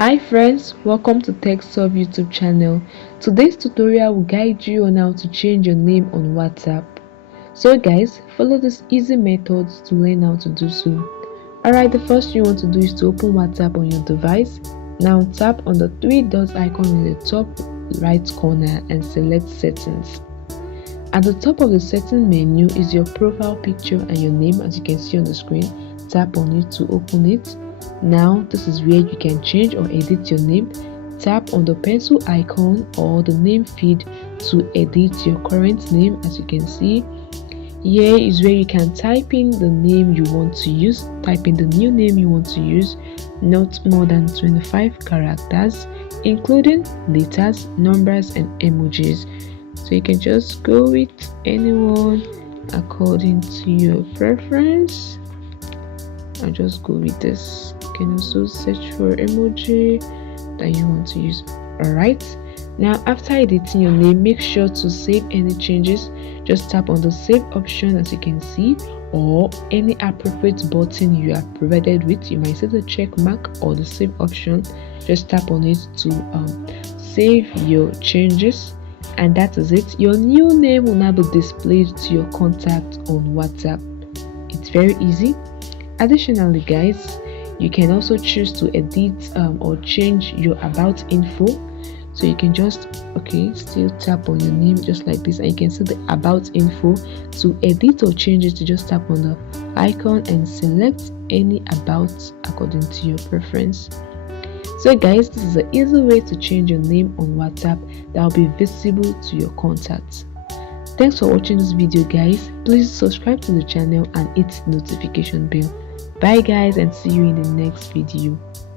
Hi friends, welcome to TechSolve YouTube channel. Today's tutorial will guide you on how to change your name on WhatsApp. So guys, follow these easy methods to learn how to do so. Alright, the first thing you want to do is to open WhatsApp on your device. Now tap on the three dots icon in the top right corner and select settings. At the top of the setting menu is your profile picture and your name, as you can see on the screen. Tap on it to open it. Now this is where you can change or edit your name. Tap on the pencil icon or the name feed to edit your current name. As you can see, here is where you can type in the name you want to use. Type in the new name you want to use, not more than 25 characters, including letters, numbers and emojis. So you can just go with anyone according to your preference. I'll just go with this. You can also search for emoji that you want to use. Alright, now after editing your name, make sure to save any changes. Just tap on the save option, as you can see, or any appropriate button you are provided with. You might see the check mark or the save option. Just tap on it to save your changes, and that is it. Your new name will now be displayed to your contact on WhatsApp. It's very easy. Additionally guys, you can also choose to edit or change your about info. So you can just still tap on your name just like this, and you can see the about info. To edit or change it, to just tap on the icon and select any about according to your preference. So guys, this is an easy way to change your name on WhatsApp that will be visible to your contacts. Thanks for watching this video guys. Please subscribe to the channel and hit the notification bell. Bye guys, and see you in the next video.